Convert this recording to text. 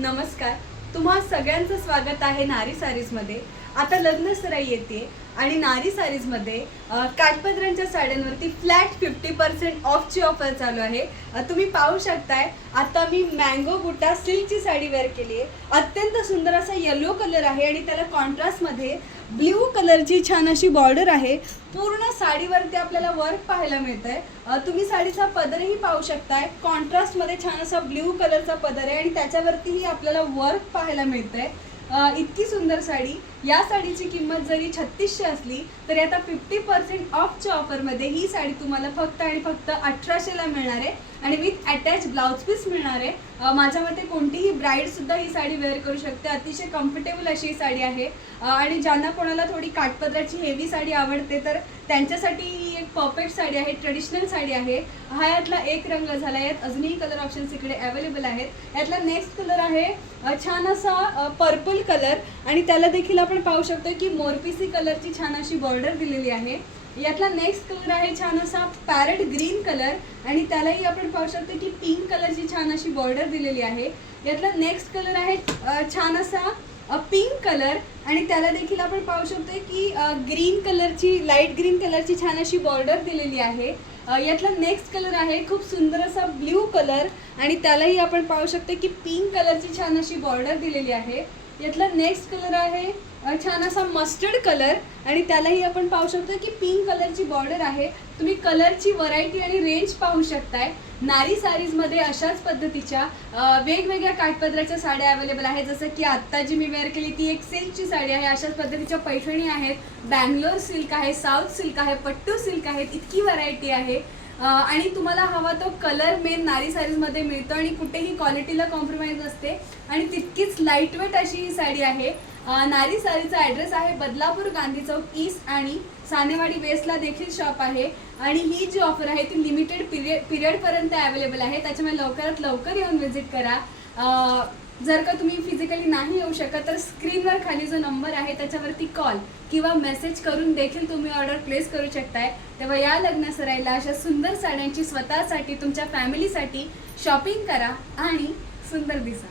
नमस्कार. तुम्हा सगळ्यांचं स्वागत आहे नारी सारीजमध्ये आता लग्न सराई येते आणि नारी सारीजमध्ये काठपदरांच्या साड्यांवरती फ्लॅट फिफ्टी पर्सेंट ऑफची ऑफर चालू आहे. तुम्ही पाहू शकताय आता मी मँगो बुटा सिल्कची साडी वेअर केली आहे अत्यंत सुंदर असा येलो कलर आहे आणि त्याला कॉन्ट्रास्टमध्ये ब्ल्यू कलरची छान अशी बॉर्डर आहे. पूर्ण साडीवरती आपल्याला वर्क पाहायला मिळतंय. आहे तुम्ही साडीचा पदरही पाहू शकताय. कॉन्ट्रास्टमध्ये छान असा ब्ल्यू कलरचा पदर आहे आणि त्याच्यावरतीही आपल्याला वर्क पाहायला मिळतंय. आहे इतकी सुंदर साडी. या साडीची किंमत जरी छत्तीसशे असली तरी आता फिफ्टी पर्सेंट ऑफच्या ऑफरमध्ये ही साडी तुम्हाला फक्त आणि फक्त अठराशेला मिळणार आहे. आणि विथ अटॅच ब्लाऊज पीस मिळणार आहे. माझ्या मते कोणतीही ब्राईड सुद्धा ही साडी वेअर करू शकते. अतिशय कम्फर्टेबल अशी ही साडी आहे. आणि ज्यांना कोणाला थोडी काठपदराची हेवी साडी आवडते तर त्यांच्यासाठी ही एक परफेक्ट साडी आहे ट्रेडिशनल साडी आहे. हा यातला एक रंग झाला. यात अजूनही कलर ऑप्शन्स इकडे अवेलेबल आहेत. यातला नेक्स्ट कलर आहे छान असा पर्पल कलर आणि त्याला देखील आपण पाहू शकतो की मोरपिसी कलरची छान अशी बॉर्डर दिलेली आहे. यातला नेक्स्ट कलर आहे छान असा पॅरेट ग्रीन कलर आणि त्यालाही आपण पाहू शकतो की पिंक कलरची छान अशी बॉर्डर दिलेली आहे. यातला नेक्स्ट कलर आहे छान असा पिंक कलर आणि त्याला देखील आपण पाहू शकतो की ग्रीन कलरची लाइट ग्रीन कलरची छान अशी बॉर्डर दिलेली आहे. यातला नेक्स्ट कलर आहे खूप सुंदर असा ब्ल्यू कलर आणि त्यालाही आपण पाहू शकतो की पिंक कलरची छान अशी बॉर्डर दिलेली आहे. यातला नेक्स्ट कलर आहे छान असा मस्टर्ड कलर आणि त्यालाही आपण पाहू शकतो की पिंक कलरची बॉर्डर आहे. तुम्ही कलरची व्हरायटी आणि रेंज पाहू शकताय. नारी सारीजमध्ये अशाच पद्धतीच्या वेगवेगळ्या काठपदराच्या साड्या अवेलेबल आहेत. जसं की आत्ता जी मी वेअर केली ती एक सिल्कची साडी आहे. अशाच पद्धतीच्या पैठणी आहेत. बँगलोर सिल्क आहे साऊथ सिल्क आहे पट्टू सिल्क आहेत. इतकी व्हरायटी आहे. आणि तुम्हाला हवा तो कलर मेन नारी साडीजमध्ये मिळतो आणि कुठेही क्वालिटीला कॉम्प्रोमाइज असते आणि तितकीच लाईटवेट अशी ही साडी आहे. नारी साडीचा ॲड्रेस आहे बदलापूर गांधी चौक ईस्ट आणि सानेवाडी वेस्टला देखील शॉप आहे. आणि ही जी ऑफर आहे ती लिमिटेड पिरियड पिरियडपर्यंत अवेलेबल आहे. त्याच्यामुळे लवकरात लवकर येऊन व्हिजिट करा. जर का तुम्ही फिजिकली नाही येऊ शकत तर स्क्रीनवर खाली जो नंबर आहे त्याच्यावरती कॉल किंवा मेसेज करून देखील तुम्ही ऑर्डर प्लेस करू शकताय. तेव्हा या लग्न सराईला अशा सुंदर साड्यांची स्वतःसाठी तुमच्या फॅमिलीसाठी शॉपिंग करा आणि सुंदर दिसा.